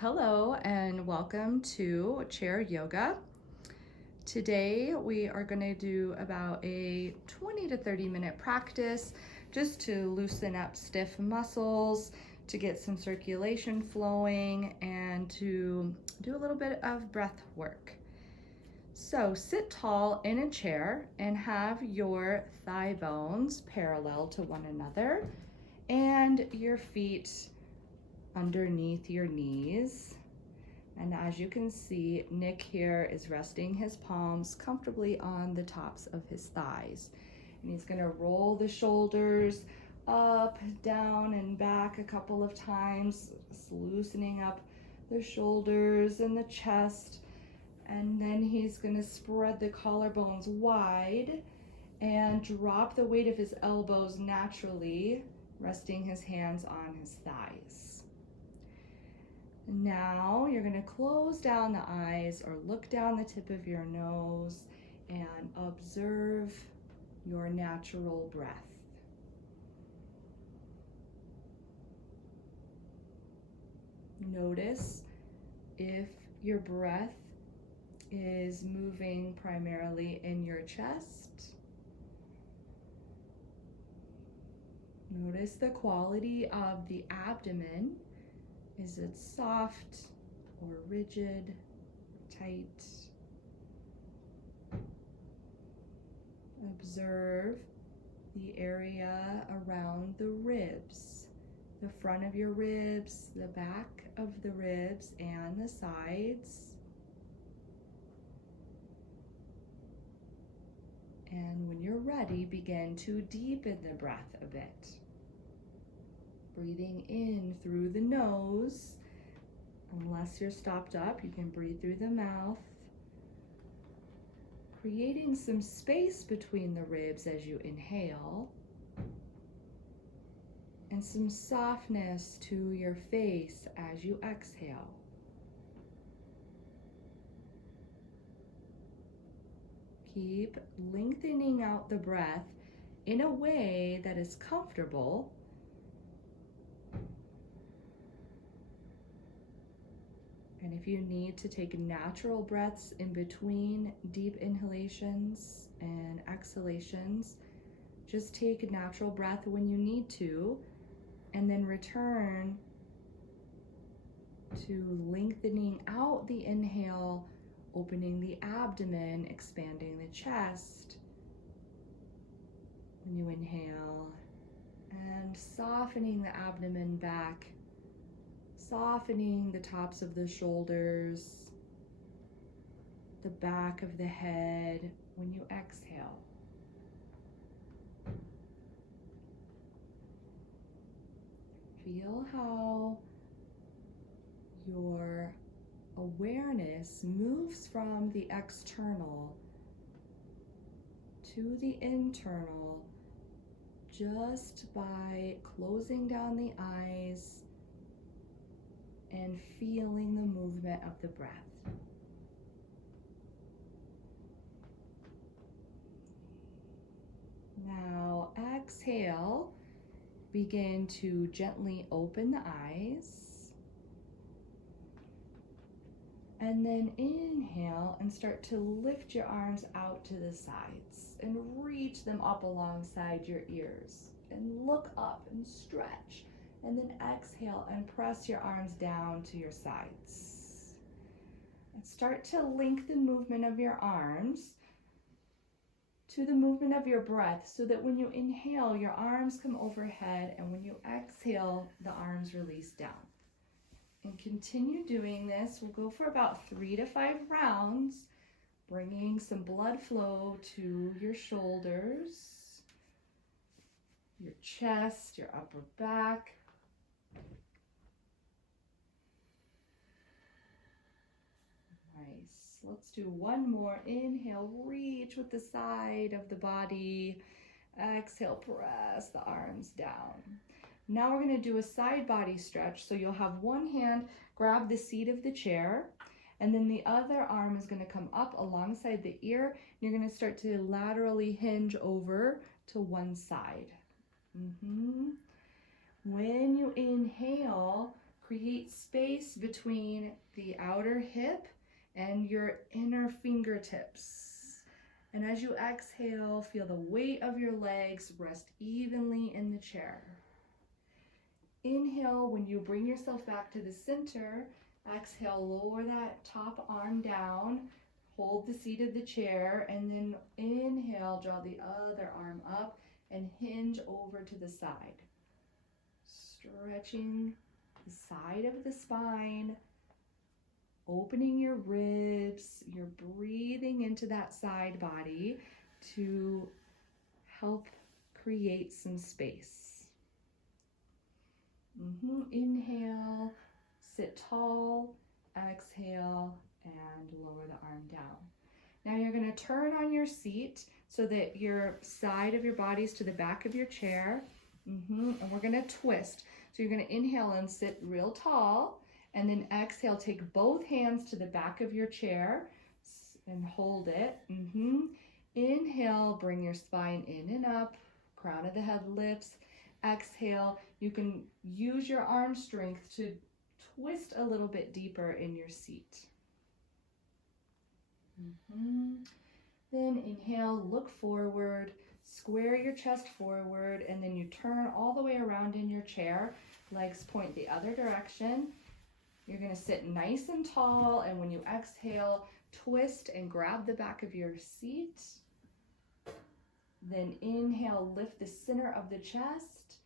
Hello and welcome to chair yoga. Today we are going to do about a 20 to 30 minute practice just to loosen up stiff muscles, to get some circulation flowing, and to do a little bit of breath work. So sit tall in a chair and have your thigh bones parallel to one another and your feet underneath your knees. And as you can see, Nick here is resting his palms comfortably on the tops of his thighs. And he's gonna roll the shoulders up, down, and back a couple of times, just loosening up the shoulders and the chest. And then he's gonna spread the collarbones wide and drop the weight of his elbows naturally, resting his hands on his thighs. Now you're going to close down the eyes or look down the tip of your nose and observe your natural breath. Notice if your breath is moving primarily in your chest. Notice the quality of the abdomen. Is it soft or rigid, or tight? Observe the area around the ribs, the front of your ribs, the back of the ribs, and the sides. And when you're ready, begin to deepen the breath a bit. Breathing in through the nose. Unless you're stopped up, you can breathe through the mouth. Creating some space between the ribs as you inhale. And some softness to your face as you exhale. Keep lengthening out the breath in a way that is comfortable. And if you need to take natural breaths in between deep inhalations and exhalations, just take a natural breath when you need to, and then return to lengthening out the inhale, opening the abdomen, expanding the chest when you inhale, and softening the abdomen back, softening the tops of the shoulders, the back of the head when you exhale. Feel how your awareness moves from the external to the internal just by closing down the eyes and feeling the movement of the breath. Now exhale, begin to gently open the eyes. And then inhale and start to lift your arms out to the sides and reach them up alongside your ears. And look up and stretch. And then exhale and press your arms down to your sides. And start to link the movement of your arms to the movement of your breath so that when you inhale, your arms come overhead, and when you exhale, the arms release down. And continue doing this. We'll go for about 3 to 5 rounds, bringing some blood flow to your shoulders, your chest, your upper back. Nice. Let's do one more. Inhale, reach with the side of the body. Exhale, press the arms down. Now we're going to do a side body stretch. So you'll have one hand grab the seat of the chair, and then the other arm is going to come up alongside the ear. You're going to start to laterally hinge over to one side. When you inhale, Create space between the outer hip and your inner fingertips. And as you exhale, feel the weight of your legs rest evenly in the chair. Inhale, when you bring yourself back to the center, exhale, lower that top arm down, hold the seat of the chair, and then inhale, draw the other arm up and hinge over to the side. Stretching the side of the spine, opening your ribs, you're breathing into that side body to help create some space. Inhale, sit tall, exhale, and lower the arm down. Now you're going to turn on your seat so that your side of your body is to the back of your chair. And we're going to twist. So you're going to inhale and sit real tall, and then exhale, take both hands to the back of your chair and hold it. Inhale, bring your spine in and up, crown of the head lifts. Exhale, you can use your arm strength to twist a little bit deeper in your seat. Then inhale, look forward, square your chest forward, and then you turn all the way around in your chair. Legs point the other direction. You're going to sit nice and tall, and when you exhale, twist and grab the back of your seat. Then inhale, lift the center of the chest,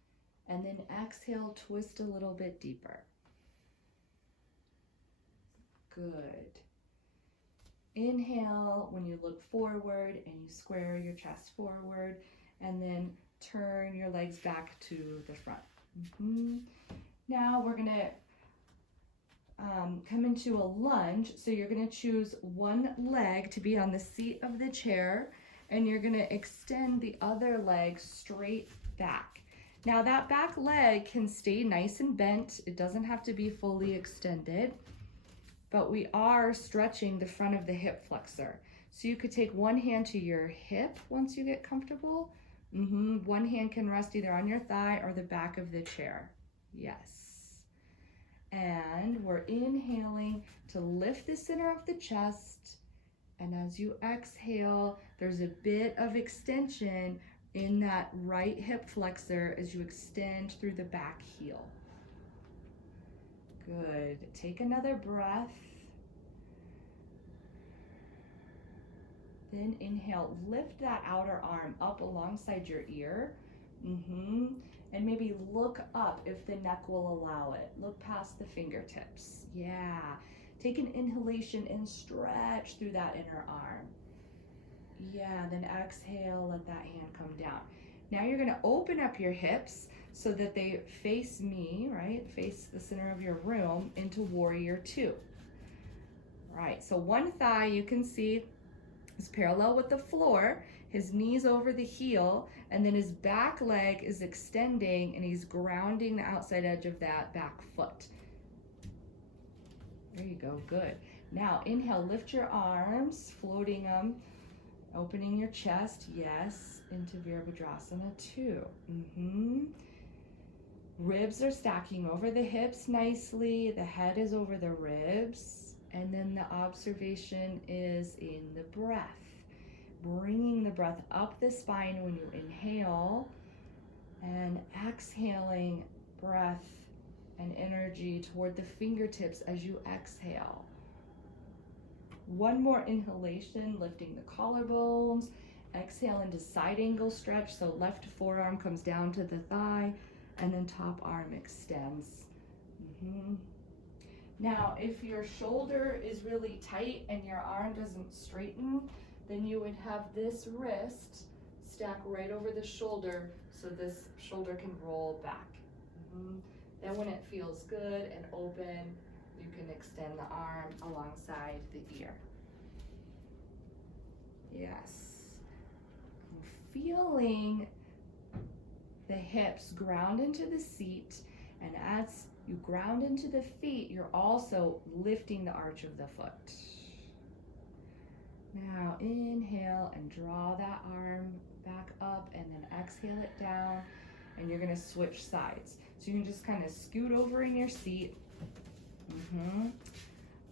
and then exhale, twist a little bit deeper. Good. Inhale when you look forward and you square your chest forward, and then turn your legs back to the front. Now we're going to come into a lunge. So you're going to choose one leg to be on the seat of the chair, and you're going to extend the other leg straight back. Now that back leg can stay nice and bent. It doesn't have to be fully extended, but we are stretching the front of the hip flexor. So you could take one hand to your hip once you get comfortable. One hand can rest either on your thigh or the back of the chair. Yes. And we're inhaling to lift the center of the chest. And as you exhale, there's a bit of extension in that right hip flexor as you extend through the back heel. Good. Take another breath. Then inhale, lift that outer arm up alongside your ear. And maybe look up if the neck will allow it. Look past the fingertips. Yeah. Take an inhalation and stretch through that inner arm. Yeah, then exhale, let that hand come down. Now you're going to open up your hips so that they face me, right? Face the center of your room into warrior two. Right, so one thigh you can see is parallel with the floor, his knees over the heel, and then his back leg is extending and he's grounding the outside edge of that back foot. There you go, good. Now inhale, lift your arms, floating them, opening your chest, yes, into Virabhadrasana 2. Ribs are stacking over the hips nicely, the head is over the ribs, and then the observation is in the breath. Bringing the breath up the spine when you inhale, and exhaling breath and energy toward the fingertips as you exhale. One more inhalation, lifting the collarbones. Exhale into side angle stretch, so left forearm comes down to the thigh, and then top arm extends. Now, if your shoulder is really tight and your arm doesn't straighten, then you would have this wrist stack right over the shoulder so this shoulder can roll back. Then when it feels good and open, you can extend the arm alongside the ear. Yes. Feeling the hips ground into the seat, and as you ground into the feet, you're also lifting the arch of the foot. Now inhale and draw that arm back up, and then exhale it down, and you're going to switch sides. So you can just kind of scoot over in your seat,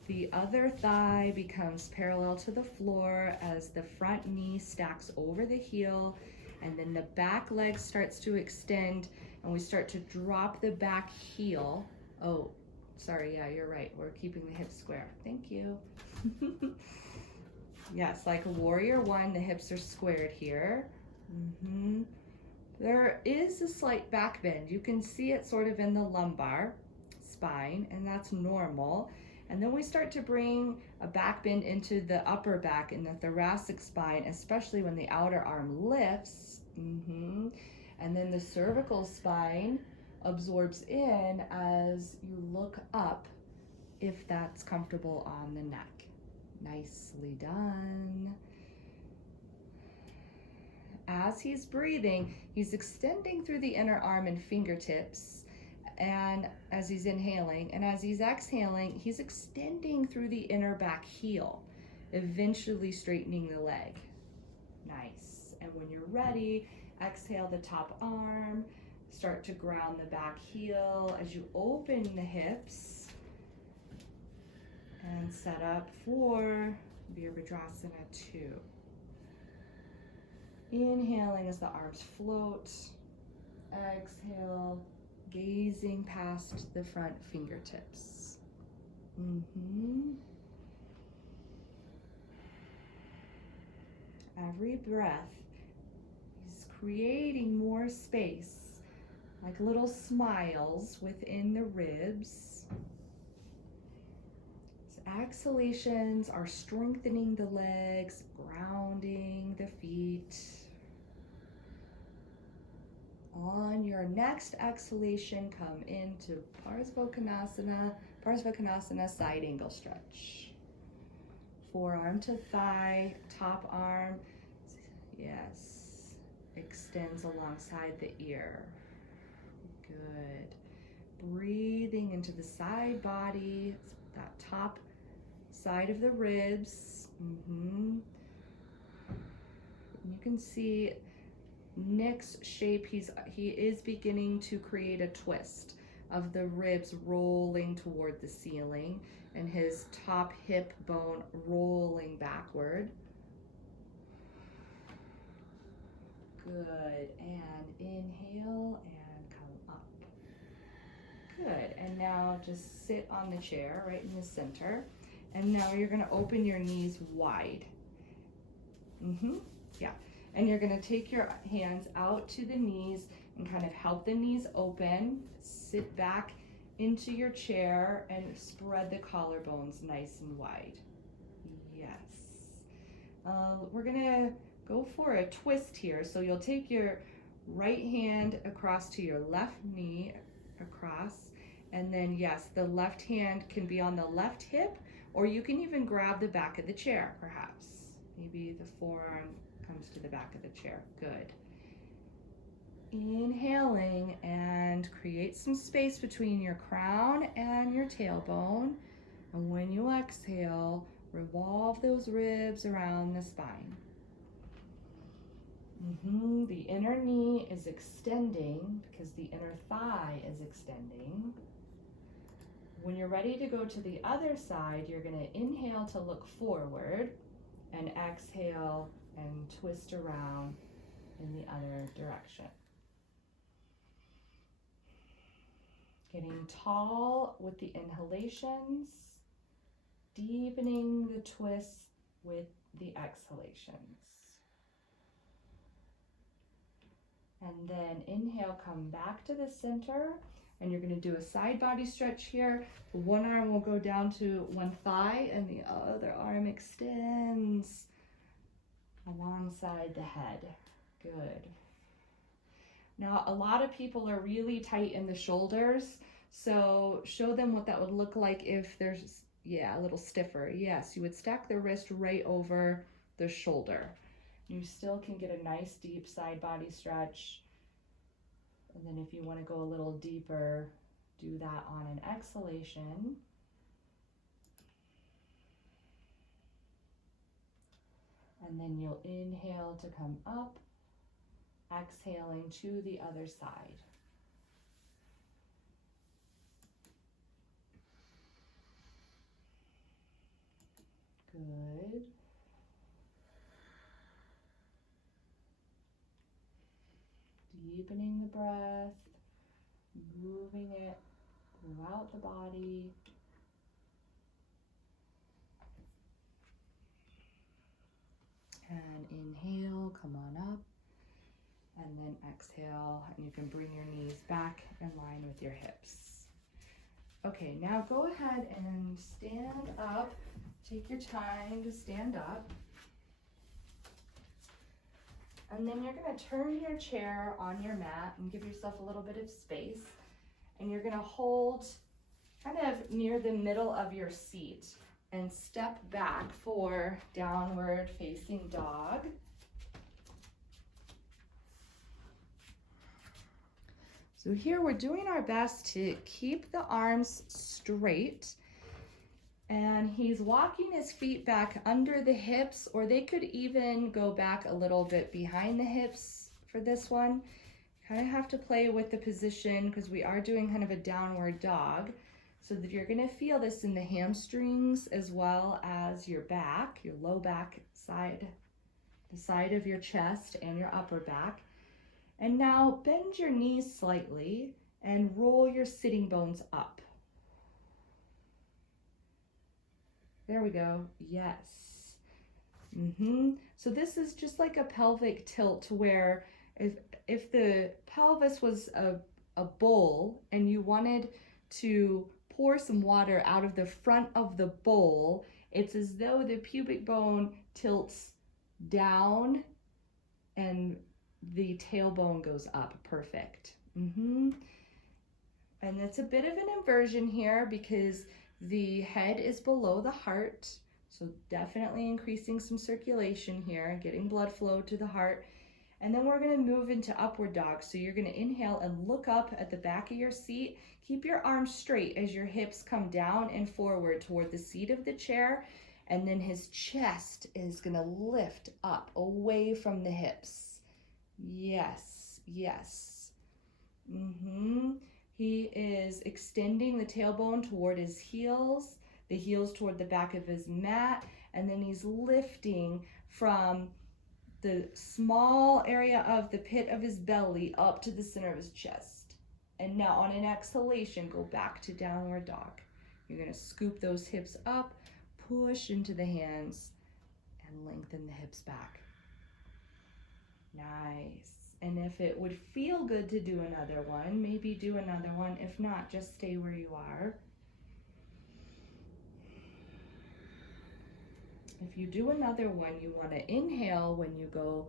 The other thigh becomes parallel to the floor as the front knee stacks over the heel, and then the back leg starts to extend, and we start to drop the back heel. Oh, sorry, yeah, you're right. We're keeping the hips square. Thank you. Yes, like a warrior one, the hips are squared here. There is a slight back bend. You can see it sort of in the lumbar spine, and that's normal. And then we start to bring a back bend into the upper back in the thoracic spine, especially when the outer arm lifts. And then the cervical spine absorbs in as you look up, if that's comfortable on the neck. Nicely done. As he's breathing, he's extending through the inner arm and fingertips, and as he's inhaling, and as he's exhaling, he's extending through the inner back heel, eventually straightening the leg. Nice. And when you're ready, exhale the top arm, start to ground the back heel as you open the hips and set up for Virabhadrasana 2. Inhaling as the arms float, exhale, gazing past the front fingertips. Every breath is creating more space, like little smiles within the ribs. Exhalations are strengthening the legs, grounding the feet. On your next exhalation, come into Parsvakonasana side angle stretch. Forearm to thigh, top arm, yes, extends alongside the ear. Good. Breathing into the side body, that top side of the ribs. You can see Nick's shape, he is beginning to create a twist of the ribs rolling toward the ceiling and his top hip bone rolling backward. Good, and inhale and come up. Good, and now just sit on the chair right in the center. And now you're gonna open your knees wide. Yeah. And you're gonna take your hands out to the knees and kind of help the knees open. Sit back into your chair and spread the collarbones nice and wide. Yes. We're gonna go for a twist here. So you'll take your right hand across to your left knee, across, and then yes, the left hand can be on the left hip, or you can even grab the back of the chair, perhaps. Maybe the forearm comes to the back of the chair. Good. Inhaling and create some space between your crown and your tailbone. And when you exhale, revolve those ribs around the spine. The inner knee is extending because the inner thigh is extending. When you're ready to go to the other side, you're going to inhale to look forward and exhale and twist around in the other direction. Getting tall with the inhalations, deepening the twists with the exhalations. And then inhale, come back to the center, and you're going to do a side body stretch here. One arm will go down to one thigh and the other arm extends alongside the head. Good. Now, a lot of people are really tight in the shoulders, so show them what that would look like if there's, a little stiffer. Yes, you would stack the wrist right over the shoulder. You still can get a nice deep side body stretch. And then if you want to go a little deeper, do that on an exhalation. And then you'll inhale to come up, exhaling to the other side. deepening the breath, moving it throughout the body. And inhale, come on up. And then exhale, and you can bring your knees back in line with your hips. Okay, now go ahead and stand up. Take your time to stand up. And then you're going to turn your chair on your mat and give yourself a little bit of space. And you're going to hold kind of near the middle of your seat and step back for downward facing dog. So here we're doing our best to keep the arms straight, and he's walking his feet back under the hips, or they could even go back a little bit behind the hips for this one. Kind of have to play with the position because we are doing kind of a downward dog, so that you're going to feel this in the hamstrings as well as your back, your low back side, the side of your chest and your upper back. And now bend your knees slightly and roll your sitting bones up. There we go. Yes. So this is just like a pelvic tilt, where if the pelvis was a bowl and you wanted to pour some water out of the front of the bowl, it's as though the pubic bone tilts down and the tailbone goes up. Perfect. And it's a bit of an inversion here because the head is below the heart. So definitely increasing some circulation here, getting blood flow to the heart. And then we're going to move into upward dog. So you're going to inhale and look up at the back of your seat. Keep your arms straight as your hips come down and forward toward the seat of the chair. And then his chest is going to lift up away from the hips. Yes, yes. He is extending the tailbone toward his heels, the heels toward the back of his mat, and then he's lifting from the small area of the pit of his belly up to the center of his chest. And now on an exhalation, go back to downward dog. You're going to scoop those hips up, push into the hands, and lengthen the hips back. Nice. And if it would feel good to do another one, maybe do another one. If not, just stay where you are. If you do another one, you want to inhale when you go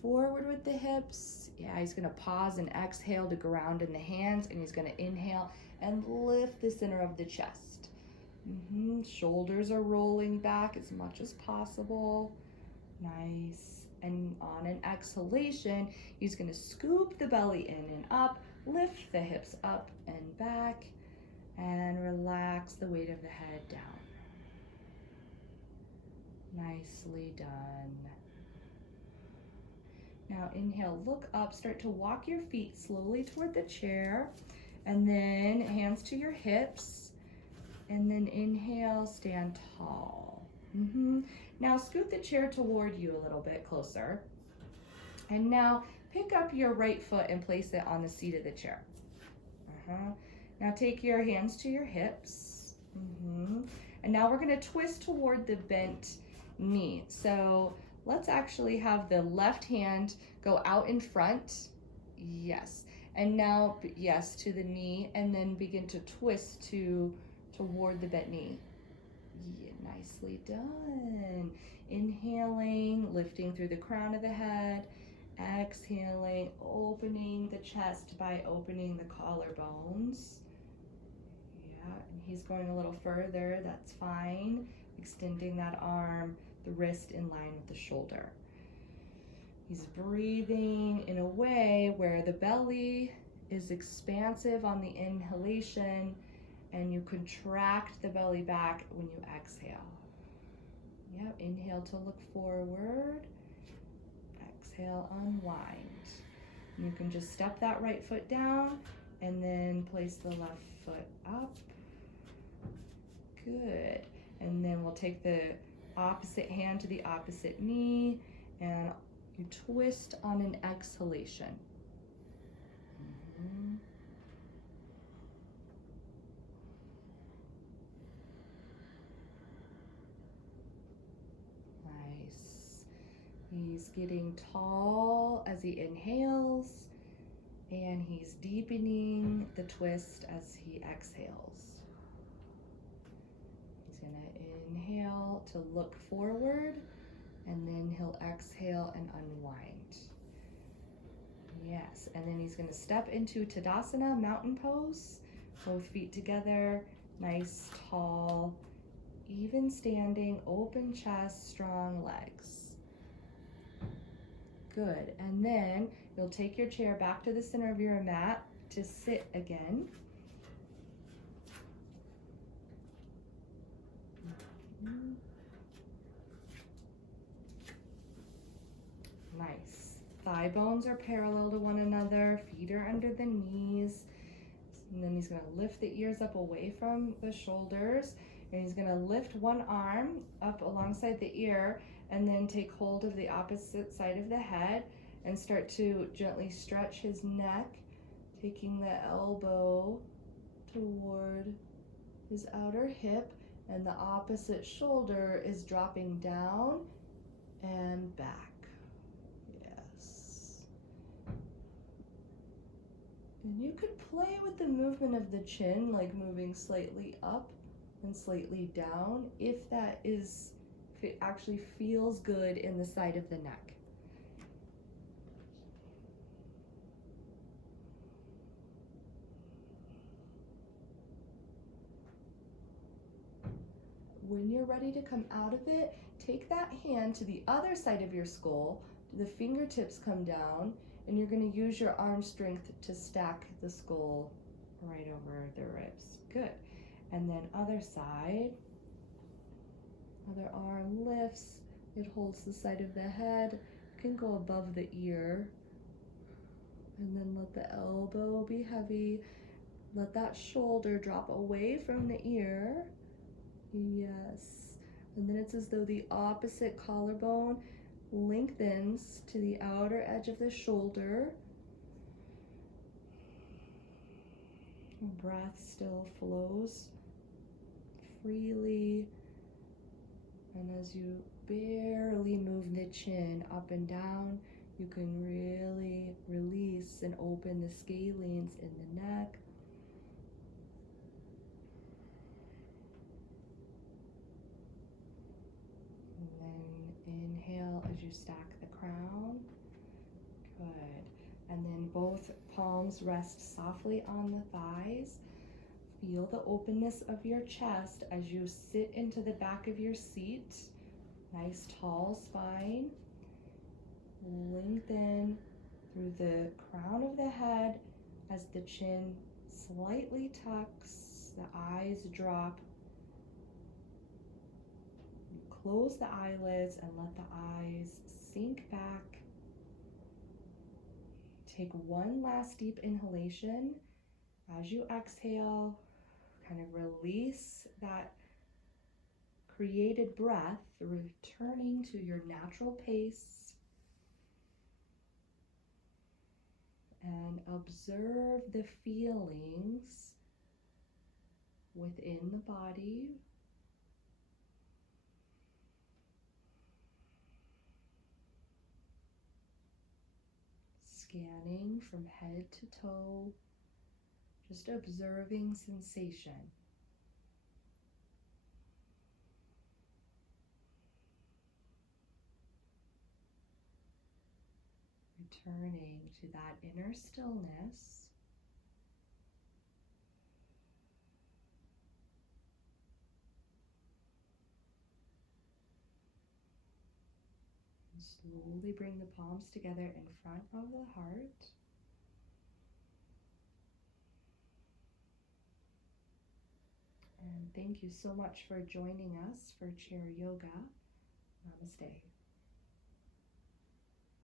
forward with the hips. Yeah, he's going to pause and exhale to ground in the hands, and he's going to inhale and lift the center of the chest. Shoulders are rolling back as much as possible. Nice. And on an exhalation, he's going to scoop the belly in and up, lift the hips up and back, and relax the weight of the head down. Nicely done. Now inhale, look up, start to walk your feet slowly toward the chair, and then hands to your hips, and then inhale, stand tall. Now scoot the chair toward you a little bit closer. And now pick up your right foot and place it on the seat of the chair. Now take your hands to your hips. And now we're going to twist toward the bent knee. So let's actually have the left hand go out in front. Yes. And now, yes, to the knee, and then begin to twist toward the bent knee. Yeah, nicely done. Inhaling, lifting through the crown of the head. Exhaling, opening the chest by opening the collarbones. Yeah, and he's going a little further, that's fine. Extending that arm, the wrist in line with the shoulder. He's breathing in a way where the belly is expansive on the inhalation, and you contract the belly back when you exhale. Yep, inhale to look forward. Exhale, unwind. You can just step that right foot down and then place the left foot up. Good. And then we'll take the opposite hand to the opposite knee, and you twist on an exhalation. He's getting tall as he inhales, and he's deepening the twist as he exhales. He's gonna inhale to look forward, and then he'll exhale and unwind. Yes, and then he's gonna step into Tadasana, mountain pose, both feet together, nice, tall, even standing, open chest, strong legs. Good, and then you'll take your chair back to the center of your mat to sit again. Nice. Thigh bones are parallel to one another, feet are under the knees. And then he's gonna lift the ears up away from the shoulders, and he's gonna lift one arm up alongside the ear and then take hold of the opposite side of the head and start to gently stretch his neck, taking the elbow toward his outer hip, and the opposite shoulder is dropping down and back. Yes. And you could play with the movement of the chin, like moving slightly up and slightly down, if it actually feels good in the side of the neck. When you're ready to come out of it, take that hand to the other side of your skull, the fingertips come down, and you're going to use your arm strength to stack the skull right over the ribs. Good. And then other side, other arm lifts, it holds the side of the head, you can go above the ear, and then let the elbow be heavy, let that shoulder drop away from the ear. Yes, and then it's as though the opposite collarbone lengthens to the outer edge of the shoulder. Breath still flows freely, and as you barely move the chin up and down, you can really release and open the scalenes in the neck. Inhale as you stack the crown. Good. And then both palms rest softly on the thighs. Feel the openness of your chest as you sit into the back of your seat. Nice tall spine. Lengthen through the crown of the head as the chin slightly tucks, the eyes drop. Close the eyelids and let the eyes sink back. Take one last deep inhalation. As you exhale, kind of release that created breath, returning to your natural pace. And observe the feelings within the body. Scanning from head to toe, just observing sensation. Returning to that inner stillness. Slowly bring the palms together in front of the heart. And thank you so much for joining us for chair yoga. Namaste.